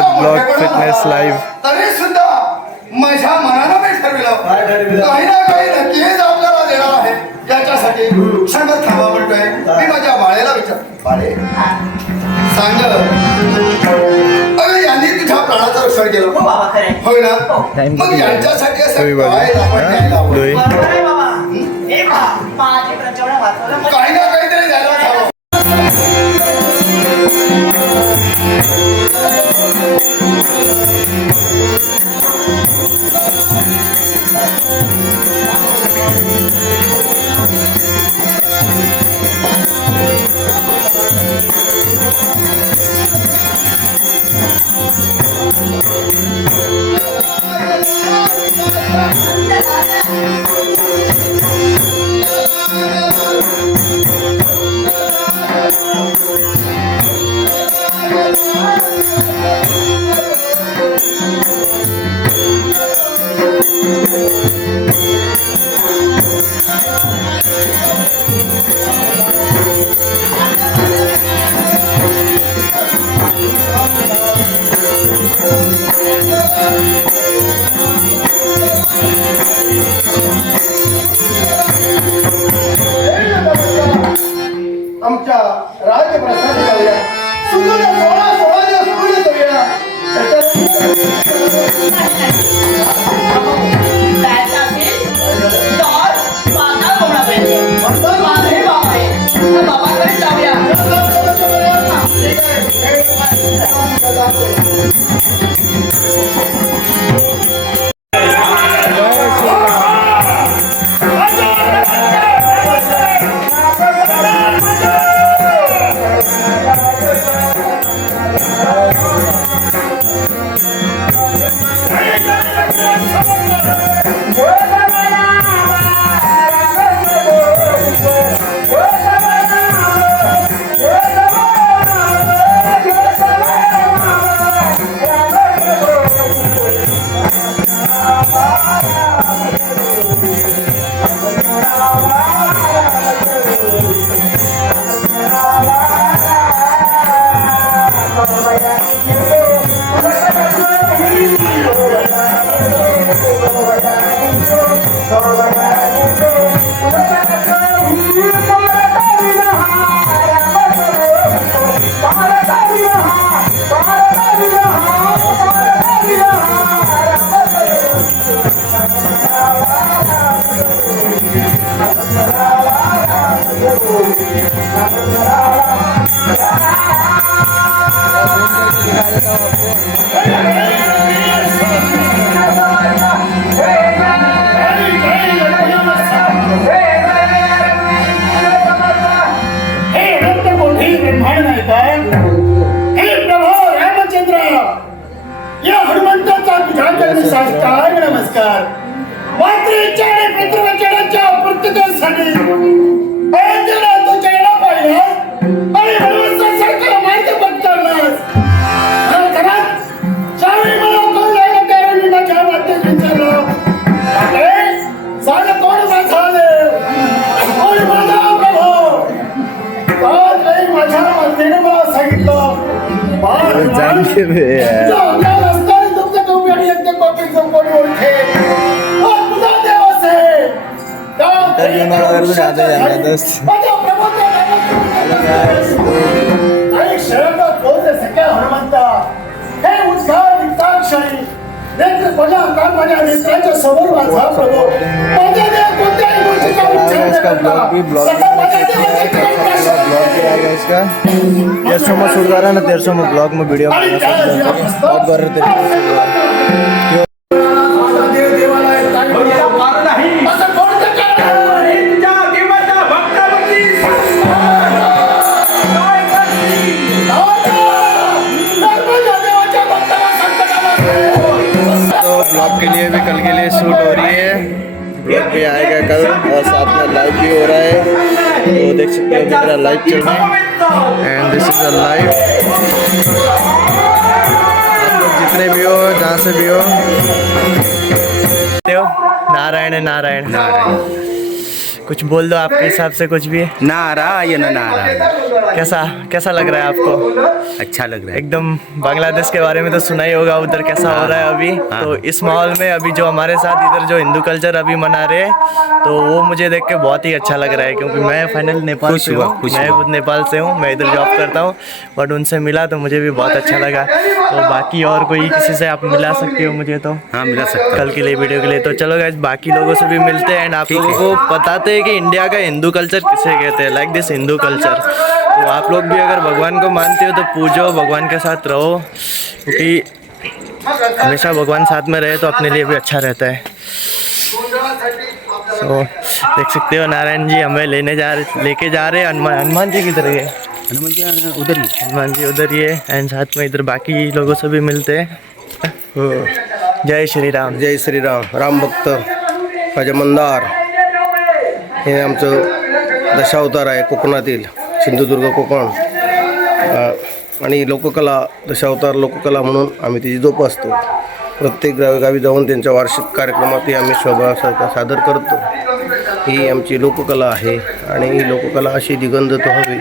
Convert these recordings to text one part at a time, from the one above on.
Blog fitness live. तरी सुद्धा माझ्या मनानं मी ठरविलं काही ना काही नक्कीच आपल्याला देणार आहे. याच्यासाठी सांगत थांबा म्हणतोय मी माझ्या बाळेला विचार. बाळे सांग अरे यांनी तुझ्या प्राणाचं रक्षण केलं होय ना. मग यांच्यासाठी असं काय आपण द्यायला हवं? काही ना काहीतरी द्यायला हवं. आमच्या राजप्रसाद जाऊया. सुंदर 16 दिवस पूर्ण करूया. नमस्कार. मातृच्या आणि पितृवचनाच्या पूर्ततेसाठी अयोध्येला तुझ्याला पाहिलं आणि हनुमंतासारखा मार्ग पत्करलास. ज्यावेळी मला कोण लागलं त्यावेळी माझ्या मातेत विचारलं साधं कोण माझा देव कोण माझा प्रभू. माझ्या मातेने मला सांगितलं नेत्राच्या समोर माझा प्रभू इसका 150 में शूट कर रहा है ना 150 में ब्लॉग में वीडियो बहुत कर रहे थे. तो ब्लॉग के लिए भी कल के लिए शूट हो रही है. ब्लॉग भी आएगा कल और साथ में लाइव भी हो रहा है. तो देख सकते हो मेरा लाइव चल रहा है and this is a live. आप लोग जितने भी हो जहाँ से भी हो नारायण नारायण नारायण. कुछ बोल दो आपके हिसाब से कुछ भी। ना आ रहा ये ना आ रहा। कैसा कैसा लग रहा है आपको? अच्छा लग रहा है एकदम बांग्लादेश के बारे में तो सुना ही होगा, उधर कैसा हो रहा है अभी। तो इस माहौल में अभी जो हमारे साथ इधर जो हिंदू कल्चर अभी मना रहे हैं, तो वो मुझे देख के बहुत ही अच्छा लग रहा है, क्योंकि मैं फाइनल नेपाल से हूँ, मैं खुद नेपाल से हूँ, मैं इधर जॉब करता हूँ, बट उनसे मिला तो मुझे भी बहुत अच्छा लगा। तो बाकी और कोई किसी से आप मिला सकते हो मुझे? तो हाँ मिला सकता कल के लिए वीडियो के लिए। तो चलो गाइस बाकी लोगों से भी मिलते हैं एंड आप लोगों को बताते हैं कि इंडिया का हिंदू कल्चर किसे कहते हैं, लाइक दिस हिंदू कल्चर। तो आप लोग भी अगर भगवान को मानते हो तो पूजो, भगवान के साथ रहो, क्योंकि हमेशा भगवान साथ में रहे तो अपने लिए भी अच्छा रहता है। तो देख सकते हो नारायण जी हमें लेके जा रहे हैं। हनुमान जी किधर गए? हनुमान जी उधर ही, हनुमान जी उधर ही है एंड साथ में इधर बाकी लोगों से भी मिलते हैं। जय श्री राम। जय श्रीराम. राम भक्त माझे मंदार हे आमचं दशावतार आहे कोकणातील, सिंधुदुर्ग कोकण. आणि लोककला दशावतार लोककला म्हणून आम्ही त्याची जोपासतो. प्रत्येक गावी जाऊन त्यांच्या वार्षिक कार्यक्रमातही आम्ही शोभा सादर करतो. ही आमची लोककला आहे आणि ही लोककला अशी दिगंधत व्हावी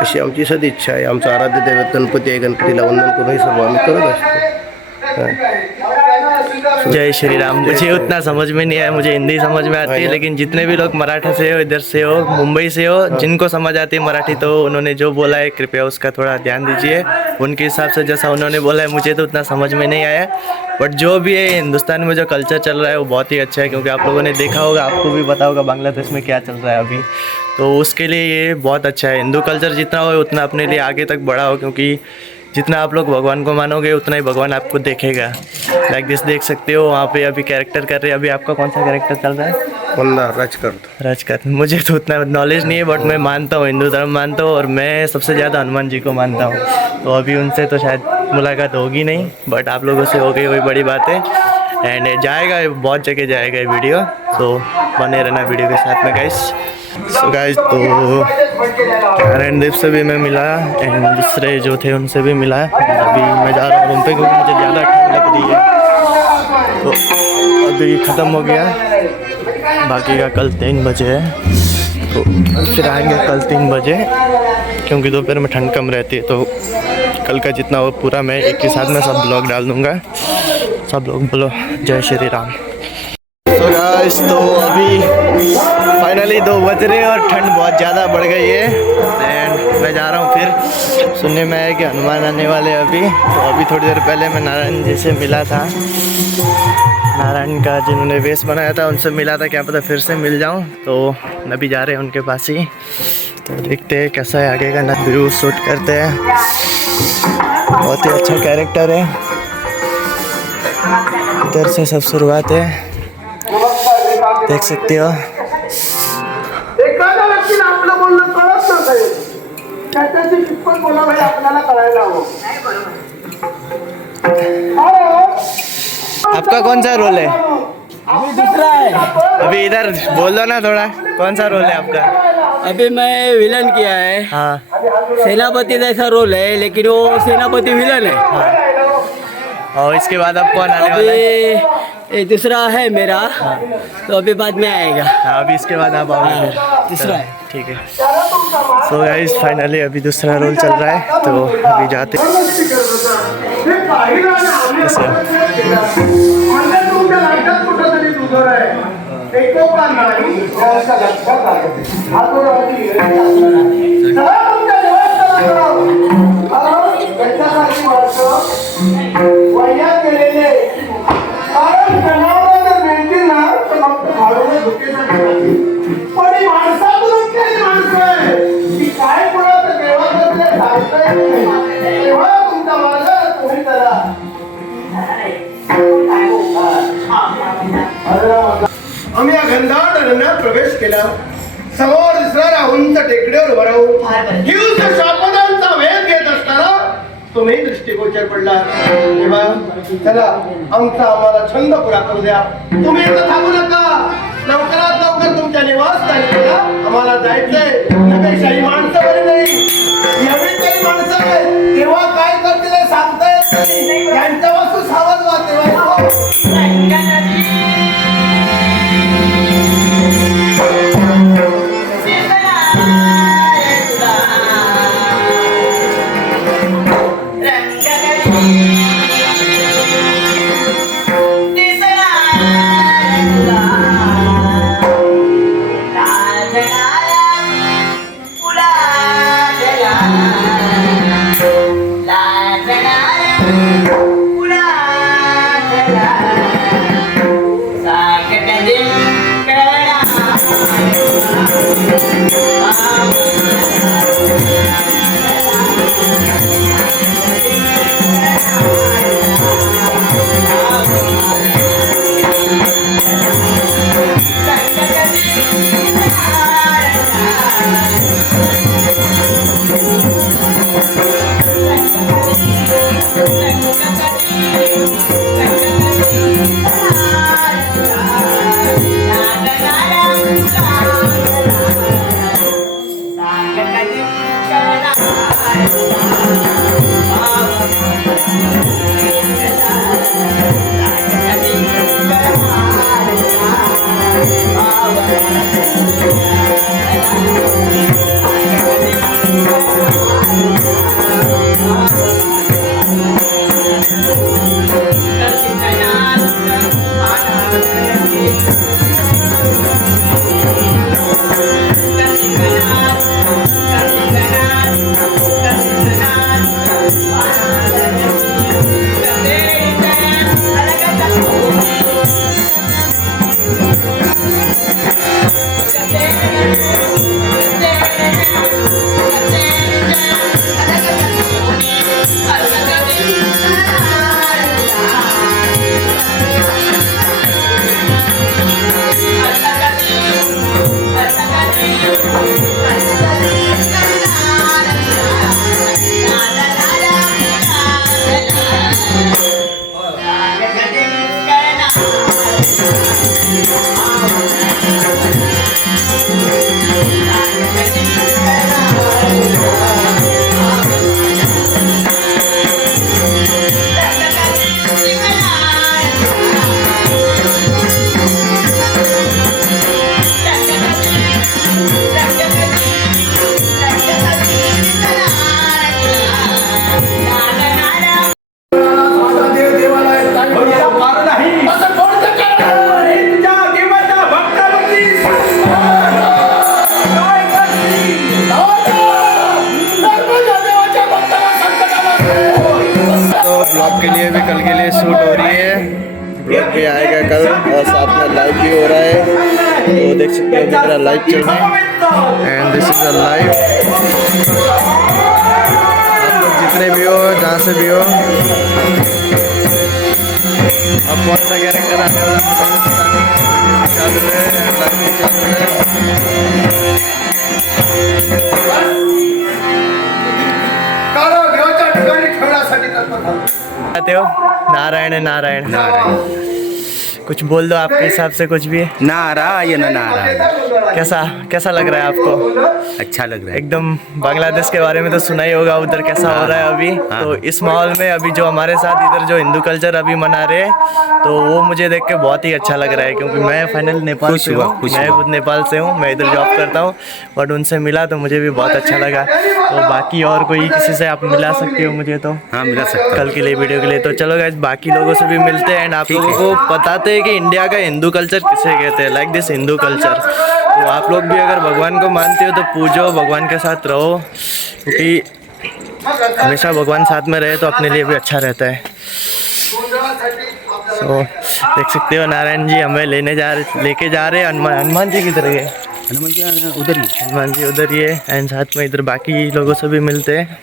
अशी आमची सदिच्छा आहे. आमचं आराध्य दैवत गणपती आहे, गणपतीला वंदन करून हे सर्व आम्ही करत असतो. जय श्री राम। मुझे उतना समझ में नहीं आया, मुझे हिंदी समझ में आती है, लेकिन जितने भी लोग मराठा से हो, इधर से हो, मुंबई से हो, जिनको समझ आती है मराठी, तो उन्होंने जो बोला है कृपया उसका थोड़ा ध्यान दीजिए। उनके हिसाब से जैसा उन्होंने बोला है मुझे तो उतना समझ में नहीं आया, बट जो भी है हिंदुस्तान में जो कल्चर चल रहा है वो बहुत ही अच्छा है, क्योंकि आप लोगों ने देखा होगा, आपको भी पता होगा बांग्लादेश में क्या चल रहा है अभी। तो उसके लिए ये बहुत अच्छा है। हिंदू कल्चर जितना हो उतना अपने लिए आगे तक बढ़ा हो, क्योंकि जितना आप लोग भगवान को मानोगे उतना ही भगवान आपको देखेगा। लाइक दिस देख सकते हो वहाँ पे अभी कैरेक्टर कर रहे हैं। अभी आपका कौन सा कैरेक्टर चल रहा है? मंदार राजकर. राजकर। मुझे तो उतना नॉलेज नहीं है, बट मैं मानता हूँ, हिंदू धर्म मानता हूँ, और मैं सबसे ज़्यादा हनुमान जी को मानता हूँ। तो अभी उनसे तो शायद मुलाकात होगी नहीं, बट आप लोगों से हो गई वही बड़ी बात है। एंड जाएगा, बहुत जगह जाएगा ये वीडियो, तो बने रहना वीडियो के साथ में गाइस। सो गाइस तो नारायण से भी मैं मिला एंड दूसरे जो थे उनसे भी मिला। अभी मैं जा रहा हूँ रूम पे, क्योंकि मुझे ज़्यादा ठंड लग रही है। तो अभी ख़त्म हो गया, बाकी का कल 3 बजे है, तो फिर आएंगे कल 3 बजे, क्योंकि दोपहर में ठंड कम रहती है। तो कल का जितना हो पूरा मैं एक के साथ में सब ब्लॉग डाल दूँगा। सब लोग बोलो जय श्री राम। तो गाइस तो अभी फाइनली 2 बज रहे हैं और ठंड बहुत ज़्यादा बढ़ गई है एंड मैं जा रहा हूँ। फिर सुनने में आया कि हनुमान आने वाले अभी, तो अभी थोड़ी देर पहले मैं नारायण जी से मिला था, नारायण का जिन्होंने वेश बनाया था उनसे मिला था, क्या पता फिर से मिल जाऊँ। तो अभी जा रहे हैं उनके पास ही, तो देखते हैं कैसा है आगे का ना, व्यू शूट करते हैं। बहुत ही अच्छा कैरेक्टर है। इधर से सब शुरुआत है, देख सकते हो। एखाद्या व्यक्तीला आपलं बोलणं कळत नसेल त्याच्याशी कितपत बोलावं हे आपल्याला कळायला हवं। आपका कौन सा रोल है? अभी दूसरा है। अभी इधर बोल दो ना थोड़ा, कौन सा रोल है आपका? अभी मैं विलन किया है। हाँ सेनापति जैसा रोल है, लेकिन वो सेनापति विलन है। और इसके बाद अब कौन आने वाला है? अभी ये दूसरा है मेरा, तो अभी बाद में आएगा। हाँ अभी इसके बाद आप आओगे फिर। दूसरा है। ठीक है। सो गाइस फाइनली अभी दूसरा रोल चल रहा है, तो अभी जाते हे पाहिलं आणि म्हणजे तुमच्या राज्यात कुठंतरी दुजोर आहे, एकोपा नाही याच्या लक्षात आलं. हातोराची चला तुमच्या व्यवस्थेला करावं. त्याच्यासाठी वयात गेलेले, कारण जनावरं जर मिळतील ना तर फक्त खाडून धुकेसाठी राहतील. पण ही माणसातून केली माणसं आहे की काय कोणाचं देवाचं ते सांगतंय तेव्हा तुमचा माझा तुम्ही करा. आम्ही या घनदाट अरण्यात प्रवेश केला. समोर दिसणाऱ्या उंच टेकडीवर उभं राहून हिंस शापदांचा वेध घेत असताना तुम्ही दृष्टिगोचर पडला. तेव्हा चला आमचा आम्हाला छंद पुरा करू द्या. तुम्ही इथं थांबू नका, लवकरात लवकर तुमच्या निवासस्थानी चला. आम्हाला जायचंय. त्यापेक्षा ही माणसं बरी नाही, एवढी काही माणसं आहेत तेव्हा काय करतील हे सांगता येत नाही. यांच्यापासून सावध व्हा. तेव्हा ब्लॉग के लिए भी कल के लिए शूट हो रही है, ब्लॉग भी आएगा कल और साथ में लाइव भी हो रहा है। तो देख सकते हो मेरा लाइव चल रहा है and this is a live. आप लोग जितने भी हो, जहाँ से भी हो, अब कौन सा कैरेक्टर आने वाला चालू है, लाइव भी चालू है। काळा देवाच्या ठिकाणी खेळण्यासाठी तत्पर झालो. आते हो नारायण नारायण नारायण, कुछ बोल दो आपके हिसाब से कुछ भी। नारायण नारायण। कैसा कैसा लग रहा है आपको? अच्छा लग रहा है। एकदम बांग्लादेश के बारे में तो सुना ही होगा उधर कैसा हो रहा है अभी। तो इस माहौल में अभी जो हमारे साथ इधर जो हिंदू कल्चर अभी मना रहे हैं, तो वो मुझे देख के बहुत ही अच्छा लग रहा है, क्योंकि मैं फाइनल नेपाल से हूँ, मैं खुद नेपाल से हूँ, मैं इधर जॉब करता हूँ, बट उनसे मिला तो मुझे भी बहुत अच्छा लगा। तो बाकी और कोई किसी से आप मिला सकते हो मुझे तो? हाँ, मिला सकते कल के लिए वीडियो के लिए। तो चलो गाइस, बाकी लोगों से भी मिलते हैं एंड आप लोगों को बताते हैं कि इंडिया का हिंदू कल्चर किसे कहते हैं, लाइक दिस हिंदू कल्चर। तो आप लोग भी अगर भगवान को मानते हो तो पूजो, भगवान के साथ रहो, क्योंकि हमेशा भगवान साथ में रहे तो अपने लिए भी अच्छा रहता है। तो देख सकते हो नारायण जी हमें लेके जा रहे हैं। हनुमान जी किधर गए? हनुमान जी उधर ही। हनुमान जी उधर ही है एंड साथ में इधर बाकी लोगों से भी मिलते हैं।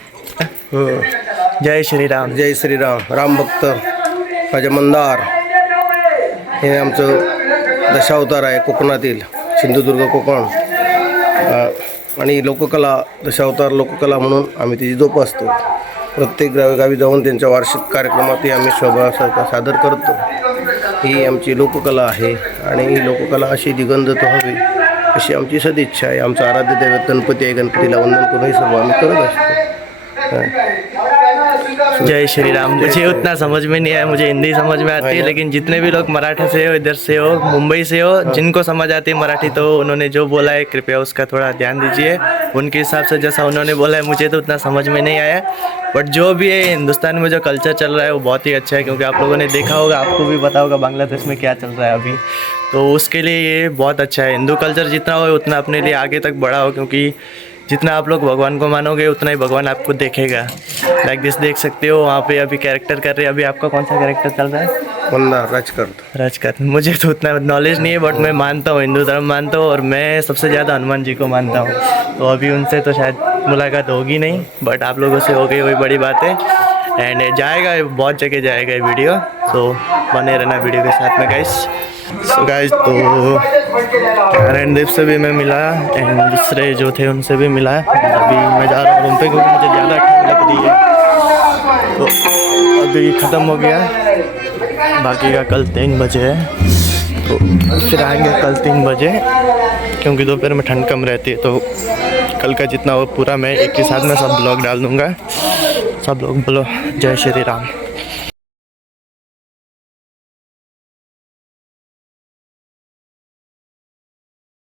जय श्री राम। जय श्रीराम। राम भक्त माझे मंदार हे आमचं दशावतार आहे कोकणातील, सिंधुदुर्ग कोकण आणि लोककला, दशावतार लोककला म्हणून आम्ही तिची जोपासतो। प्रत्येक गावी जाऊन त्यांच्या वार्षिक कार्यक्रमातही आम्ही शोभा सादर करतो। ही आमची लोककला आहे आणि ही लोककला अशी दिगंधत व्हावी अशी आमची सदिच्छा आहे। आमचं आराध्य दैवत गणपती आहे, गणपतीला वंदन करून हे सर्व आम्ही करत असतो। जय श्री राम। मुझे उतना समझ में नहीं आया, मुझे हिंदी समझ में आती है, लेकिन जितने भी लोग मराठी से हो, इधर से हो, मुंबई से हो, जिनको समझ आती है मराठी, तो उन्होंने जो बोला है कृपया उसका थोड़ा ध्यान दीजिए। उनके हिसाब से जैसा उन्होंने बोला है मुझे तो उतना समझ में नहीं आया, बट जो भी है हिंदुस्तान में जो कल्चर चल रहा है वो बहुत ही अच्छा है, क्योंकि आप लोगों ने देखा होगा, आपको भी पता होगा बांग्लादेश में क्या चल रहा है अभी। तो उसके लिए ये बहुत अच्छा है। हिंदू कल्चर जितना हो उतना अपने लिए आगे तक बढ़ाओ, क्योंकि जितना आप लोग भगवान को मानोगे उतना ही भगवान आपको देखेगा। लाइक दिस देख सकते हो वहाँ पे अभी कैरेक्टर कर रहे हैं। अभी आपका कौन सा कैरेक्टर चल रहा है? मंदार राजकर्ता। राजकर्ता। मुझे तो उतना नॉलेज नहीं है बट मैं मानता हूँ, हिंदू धर्म मानता हूँ और मैं सबसे ज़्यादा हनुमान जी को मानता हूँ। तो अभी उनसे तो शायद मुलाकात होगी नहीं बट आप लोगों से हो गई वही बड़ी बात है। एंड जाएगा, बहुत जगह जाएगा ये वीडियो, तो बने रहना वीडियो के साथ में गाइस। सो गाइस तो रणदीप से भी मैं मिला एंड दूसरे जो थे उनसे भी मिला। अभी मैं जा रहा हूँ रूम पे क्योंकि मुझे ज़्यादा ठंड लग रही है। तो अभी ख़त्म हो गया, बाकी का कल 3 बजे है, तो फिर आएंगे कल 3 बजे क्योंकि दोपहर में ठंड कम रहती है। तो कल का जितना हो पूरा मैं एक के साथ में सब ब्लॉग डाल दूँगा। सब लोग बोलो जय श्री राम।